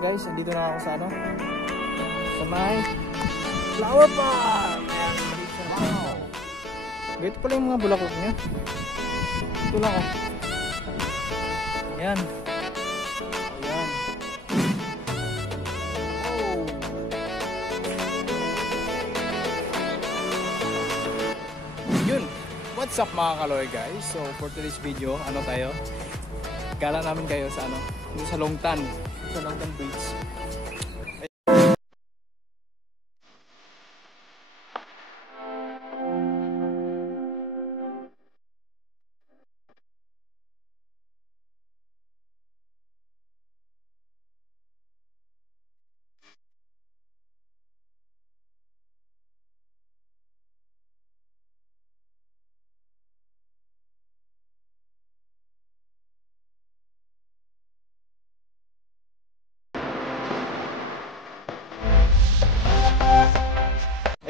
guys, nandito na ako sa ano, sa may flower farm. Wow. Ganito pala yung mga bulaklak niya. Ito lang oh. Ayan. Ayan. Oh. Yun. What's up mga kaloy guys? So for today's video, ano tayo? Gala namin kayo sa ano, sa Longtan. Sa Longtan Bridge.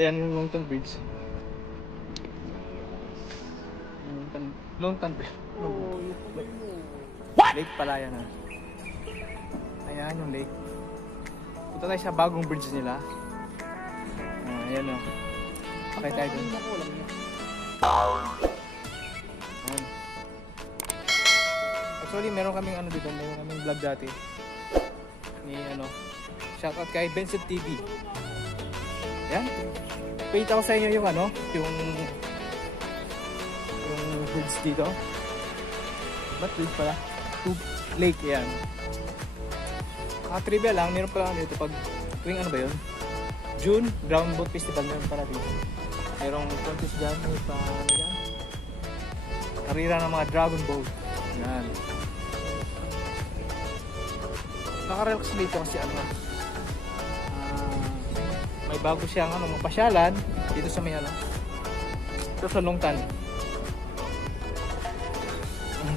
Ayan yung Longtan Bridge. Longtan Bridge. What? Lake pala yan ha. Ayan yung lake. Punta tayo sa bagong bridge nila. Ayan o. Pakay tayo dun. Ayan. Actually meron kaming ano dito. Meron kaming vlog dati. Ni ano. Shoutout kay Vincent TV. Ayan. Pakita ko sa inyo yung ano, yung bridge dito. Ba't bridge pala? Lake yan. Trivia lang, meron pala dito pag tuwing ano ba yun? June, Brown Boat Festival meron pala dito. Merong contest dyan, may pa ano dyan? Karira ng mga dragon boat. Yan. Nakarelax dito kasi ano, may bago siyang ano, mapasyalan dito sa may ano, ito sa Longtan.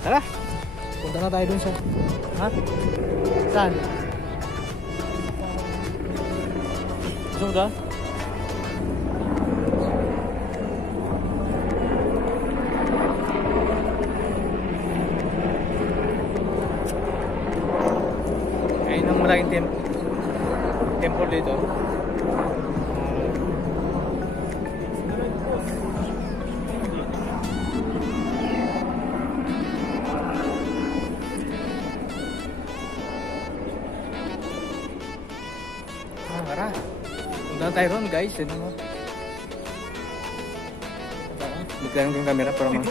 Tara, punta na tayo dun sa ha? Saan? Gusto mo dun? Ayun ang malaking temple dito. Tara, punta na tayo ron guys. Bigyan ko yung camera para ma...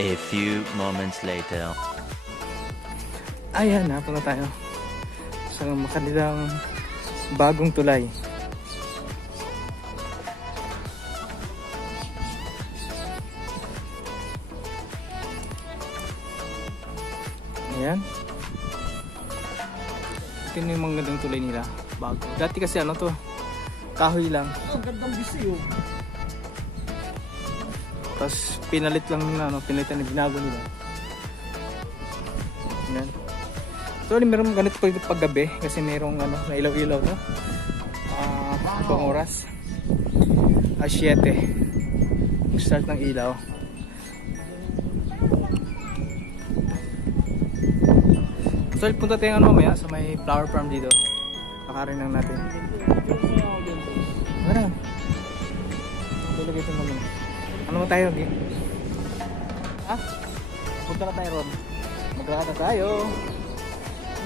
A few moments later. Ayan na, punta tayo sa makanilang bagong tulay. Ayan. Ito yung mga gandang tulay nila. Bago. Dati kasi ano to, kahoy lang. Ang gandang bisi yun. Tapos pinalit lang na ano, pinalitan na binago nila. Ayan. So meron ganito pag gabi kasi merong ano, na ilaw-ilaw no. Ibang oras. 7. Mag-start ng ilaw. So punta tayo ano mamaya sa may flower farm dito. Kakarin lang natin. Wala. Tulog ito naman. Ano mo tayo? Ha? Punta na tayo ron. Maglakad tayo.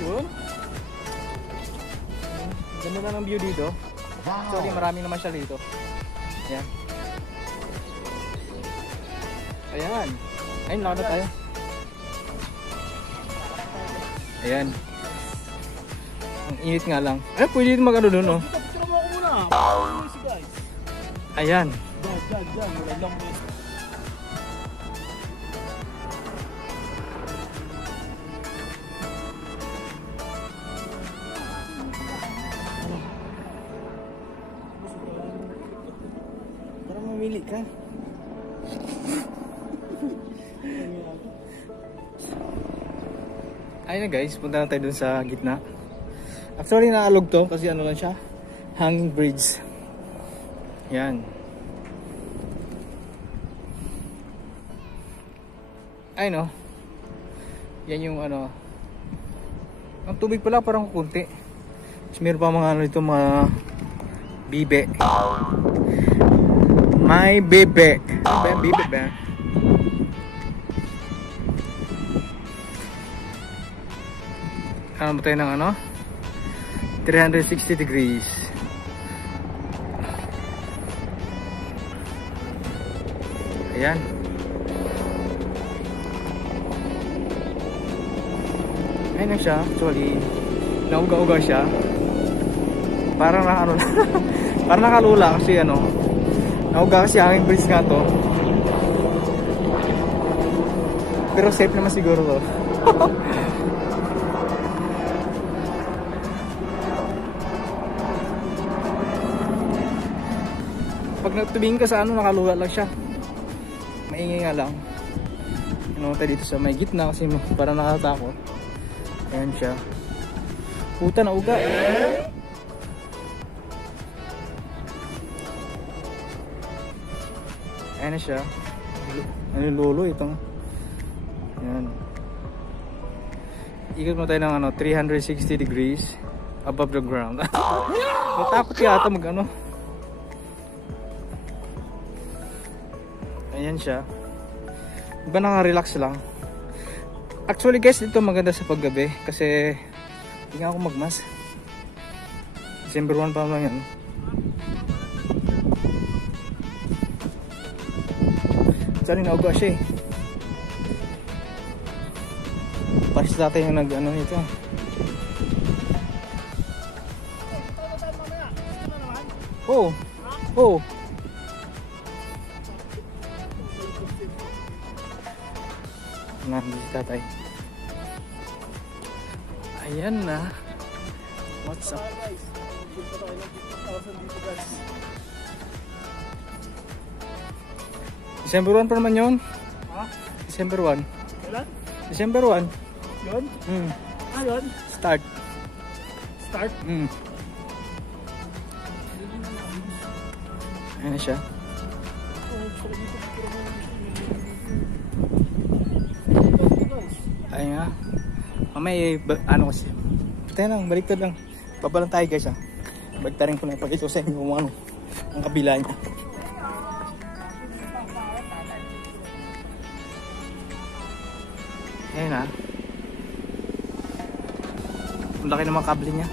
Yun. Ganda na ng view dito. Actually marami naman siya dito. Ayan. Ayan. Ayun, lakad na tayo. Ayan. Ang init nga lang. Ay, pwede dito mag-ano dun, no? Picture mo ako muna. Guys. Ayan. Diyan. Wala lang mo. Para mamili ka. Ayun na guys, punta na tayo dun sa gitna. Actually naalog to kasi ano lang siya, hanging bridge. Yan. Ay no. Yan yung ano, Ang tubig pala parang kunti. Tapos meron pa mga ano dito, mga bibe. May bibe. Bibe ba? Ano ba tayo ng ano? 360 degrees. Ayan. Ayan na siya. Actually, nauga-uga siya. Parang na ano parang nakalula kasi ano. Nauga kasi aking bridge nga to. Pero safe naman siguro to. Pag nagtubingin ka sa ano, nakalula lang siya. Maingay nga lang. Ano tayo dito sa may gitna kasi parang nakatakot. Ayan siya. Puta, nauga. Ayan na siya. Nalululo itong. Ayan. Ikot mo tayo ng ano, 360 degrees above the ground. Natakot yata mag ano. Ayan siya. Iba naka-relax lang. Actually guys, ito maganda sa paggabi kasi hindi nga ako magmas. December 1 pa lang yan. Sorry, nauga siya eh. Parang sa tatay yung nag-ano nito. Oo. Oo. Nandito si tatay. Ayan na. What's up? December 1 pa naman yun. Ha? December 1. Kailan? December 1. Yun? Yun? Start. Start? Ayan na siya. Ayun nga. Mamaya ano kasi. Tayo lang, baliktad lang. Papalang tayo guys ha. Baliktarin ko na ipakita sa inyo kung ano ang kabila niya. Ayun ha. Ang laki ng mga kable niya.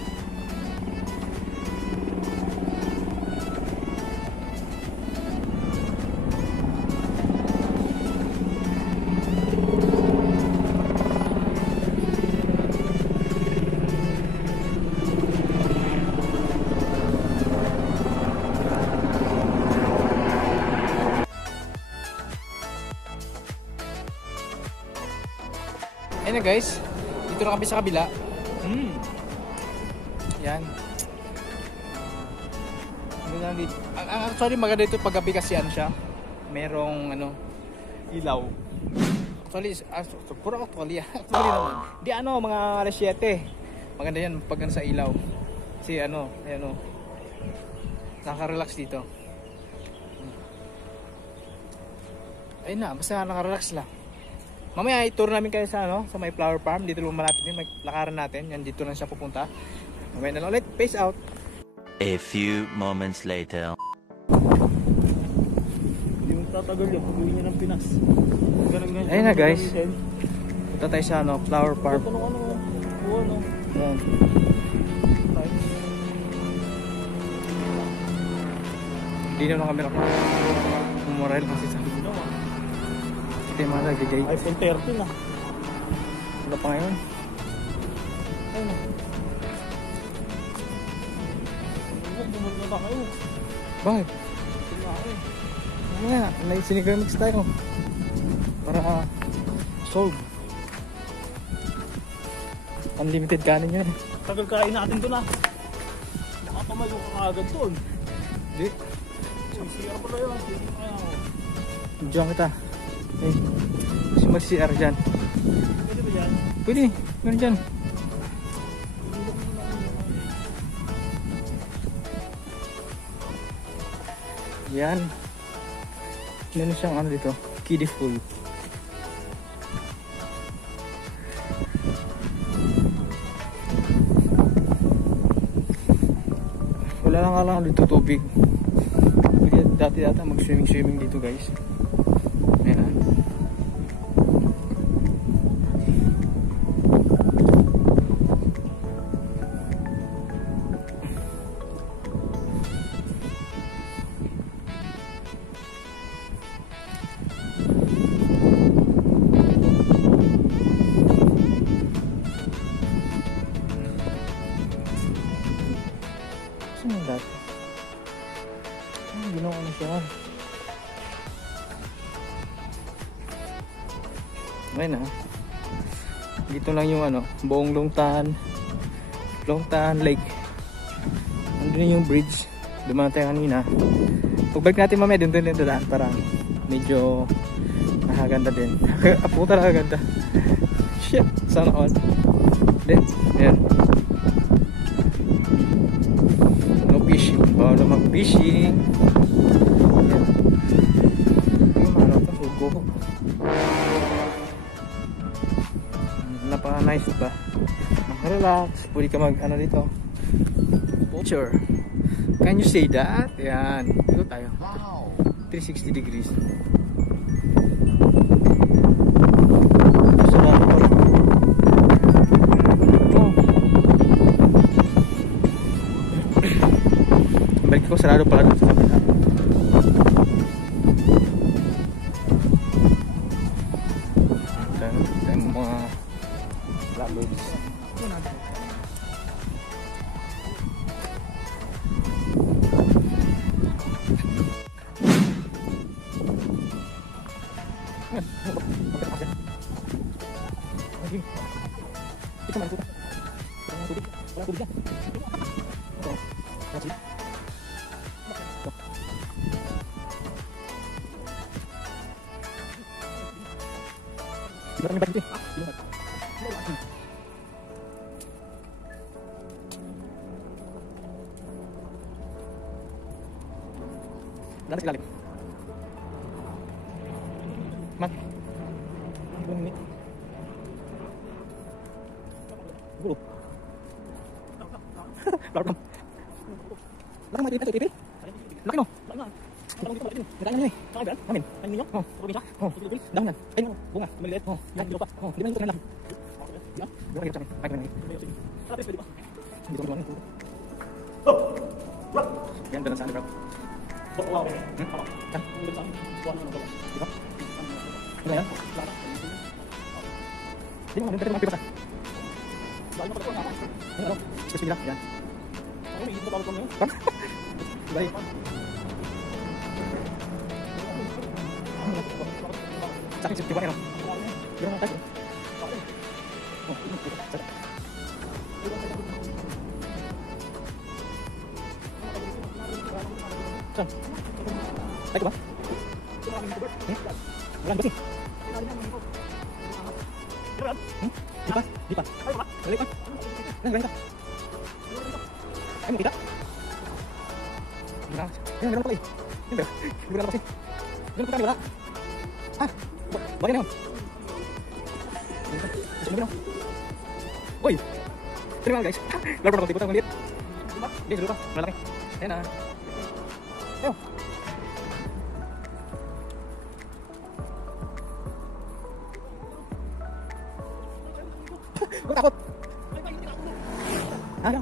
Ayun na guys, dito na kami sa kabila. Yan. Actually maganda ito paggabi kasi ano siya, merong ano, ilaw. Actually, puro actually naman. Di ano, mga alas 7. Maganda yan pag sa ilaw. Kasi ano, ayan o. Naka-relax dito. Ayun na, basta naka-relax lang. Mamaya i-tour namin kayo sa ano, sa may flower farm. Dito lang malapit din, may lakaran natin. Yan, dito lang siya pupunta. Mamaya na lang ulit. Peace out. A few moments later. Hindi mo tatagal yun. Pag-uwi niya ng Pinas. Ayun na guys. Punta tayo sa ano, flower farm. Ano? Yan. Hindi na lang kami kumurail kasi sa ito yung mga nagigay. iPhone 13 na. Wala pa ngayon. Ayun na. Bumulga ba kayo? Bakit? Kumain. Mamaya, sinigamix tayo. Para solve. Unlimited kanin yun. Tagal kain natin doon ah. Nakapamayo ka agad doon. Hindi. CR pala yun. Diyan kita. Eh, kasi mag-CR dyan. Pwede ba dyan? Pwede, meron dyan. Yan. Meron siyang ano dito, kiddie pool. Wala lang dito tubig. Dati mag-swimming dito guys. Ayan. Saan yung dati? Ginawa ko na siya. Ayun na. Dito lang yung ano, buong Longtan Lake. Andun yung bridge. Dumaan tayo kanina. Pagbalik natin mamaya, dun daan para medyo nakaganda din. Apo talaga ganda. Shit, sana all. Then, ayan. No fishing. Bawal na mag-fishing. Ayan. Yung ano ito, sugo. Napaka-nice ba? Relax. Pwede ka mag-ano dito. Sure. Can you say that? Ayan. Ito tayo. 360 degrees. Sarado pala. Oh. Balik ko, sarado pala dito sa kabila. Ito yung mga lovebirds. Dapat ilalim. Mat. Bunyi. Gulo. Larang. Larang mati itu pipil. Laki no. Nagkaya na eh. Amin. Amin niyo? Oh. Oh. Dahan. Ay mo. Bunga. Maliit. Oh. Yan dito pa. Oh. Di ba ito kanila? Yan. Bunga dito sa amin. Ay ko na. Hindi ko naman. Yan dalan sa amin bro. Wow. Kan? Diba? Ano yan? Hindi mo, nandun ka rin ano? Excuse me lang, yan. Bye. Sa akin, di ba nila? Di ba naman tayo? Saan? Tayo ba? Walang kasi. Di pa? Balik pa? Balik pa? Ay mo kita? Ayan, gano'n pala eh. Hindi gano'n kasi. Gano'n pa kami wala. Ah, bagay na yun. Gusto mo gano'n? Uy! Sino nga guys? Laro na kong tibot ang maliit. Hindi, sa lupa. Malaki. Ayan na. Ayaw. Huwag takot. Ayaw.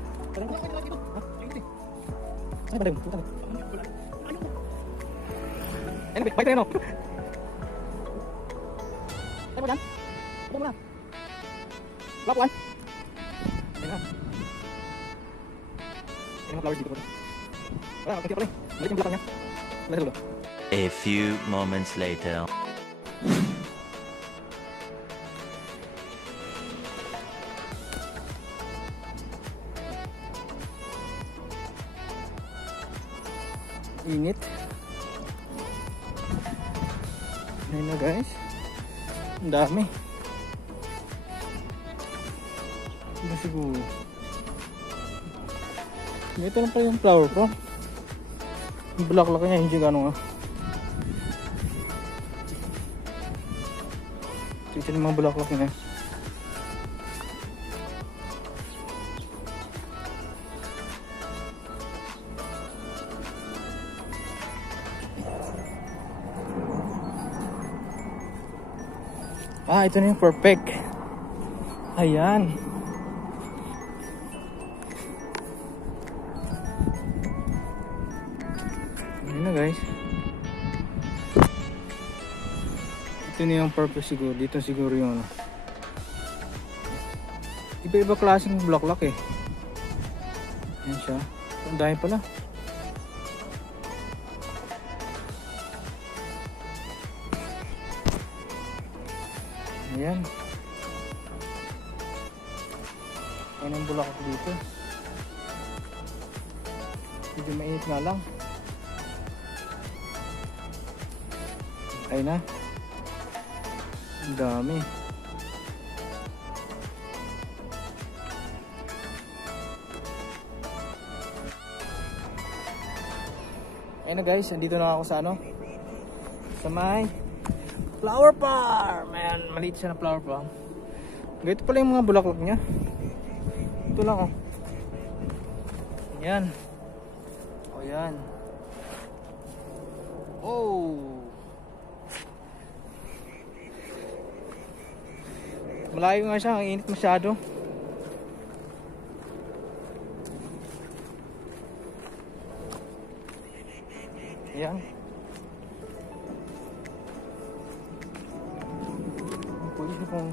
Ay, balik mo. Ano ba? Balik na yan o. Ay mo dyan. Huwag mo na. Lapuan. Ayan na. Ayan mga flowers dito po. Wala, pagkita pa rin. Balik yung bulak niya. Wala sa ulo. A few moments later. Init. Ayun na guys. Ang dami. Hindi siguro. Ito lang pala yung flower ko. Yung bulaklak niya hindi gano'n nga. Ito yung mga bulaklak niya. Ah, ito na yung perfect. Ayan. Ayan na guys. Ito na yung perfect siguro. Dito siguro yung ano. Iba-iba klaseng bulaklak eh. Ayan siya. Ang dami pala. Ayan. Ayan ang bulaklak dito. Medyo mainit nga lang. Ayun na. Ang dami. Ayun na guys, andito na ako sa ano, sa may flower farm. Ayan, maliit siya na flower farm. Ganito pala yung mga bulaklak niya. Ito lang oh. Ayan. O yan. Oh. Malayo nga siya, ang init masyado. Ayan. Pwede ko kung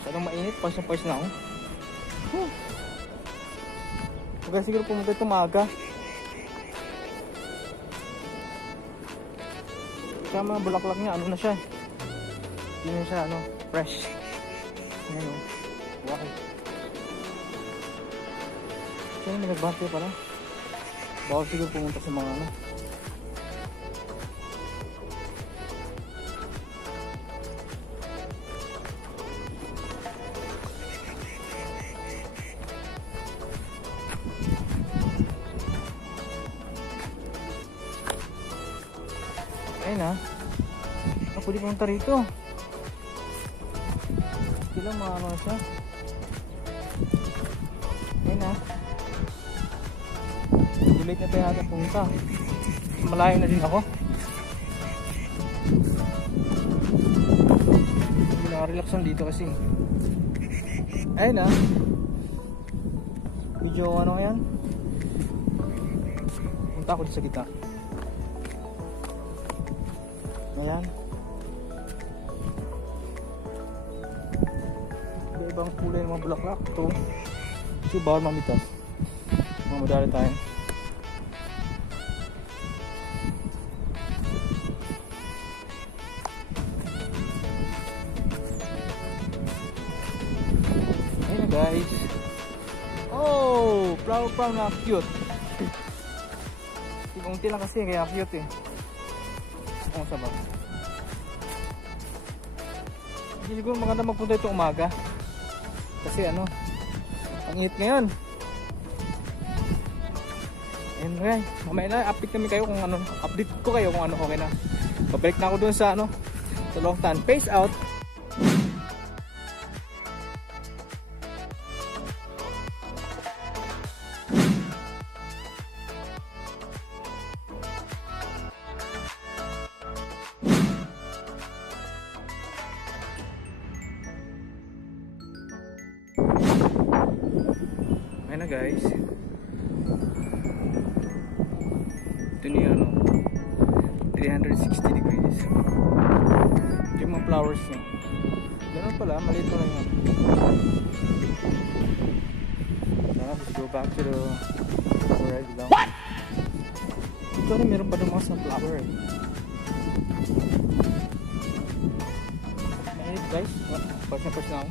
masyadong mainit, pawis na ako. Huwag siguro pumunta ito maaga. Kaya mga bulaklak niya, ano na siya. Hindi na siya, ano, fresh. Ayan o. Wow. Kaya may nagbante pala. Bawal siguro pumunta sa mga ano. Ayun ha. Pwede pumunta rito. Sila mga ano siya. Ayun ha. Late na tayo natin pumunta. Malayo na din ako. Relax lang dito kasi. Ayun ha. Medyo ano yan. Punta ako dito sa gitna. Ayan. Iba-ibang kulay ng mga bulaklak. Ito. Ito bawal mamitas. Mamadali tayo. Ayan na guys. Oh! Flower farm na cute. Unti lang kasi kaya cute eh. Kung sa ba? Hindi siguro maganda magpunta ito umaga. Kasi ano, ang init ngayon. Ayun guys, mamaya na update kami kayo kung ano, update ko kayo kung ano okay na. Babalik na ako dun sa ano, sa long tan. Peace out. Ayan na guys. Ito niya ano, 360 degrees. Yung mga flowers niya. Ganun pala, maliit pala yun. Now, let's go back to the red lang. What? Ito na meron pa doon mga sunflower eh. Mainit guys. Pas na ako.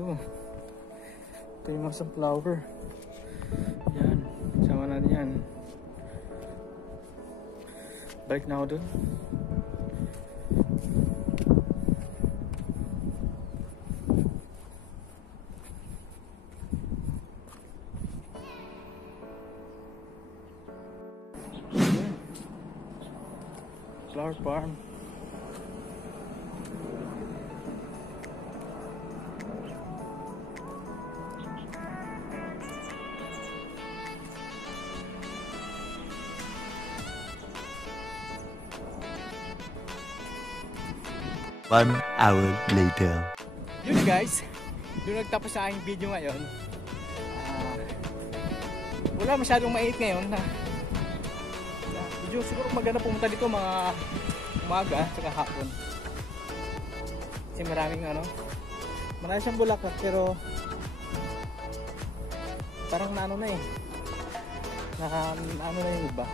Ito yung mga sunflower. Yan, sama natin yan. Balik na ako dun. Flower farm. One hour later. Yun na guys, doon nagtapos sa aking video ngayon. Wala masyadong mainit ngayon na medyo siguro maganda pumunta dito mga umaga at hapon. Kasi maraming marami siyang bulaklak pero parang naano na eh. Naano na yung iba.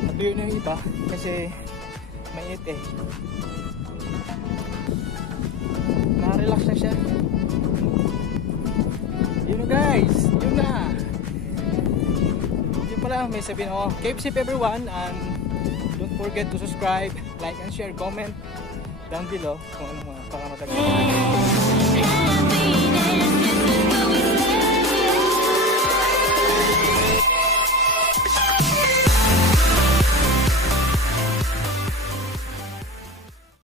Natuyo na yung iba kasi mainit eh. Na-relax na siya. Yun na guys, yun na. Yun pala, may sabihin ako. Keep safe everyone and don't forget to subscribe, like and share, comment down below kung ano mga para matagal.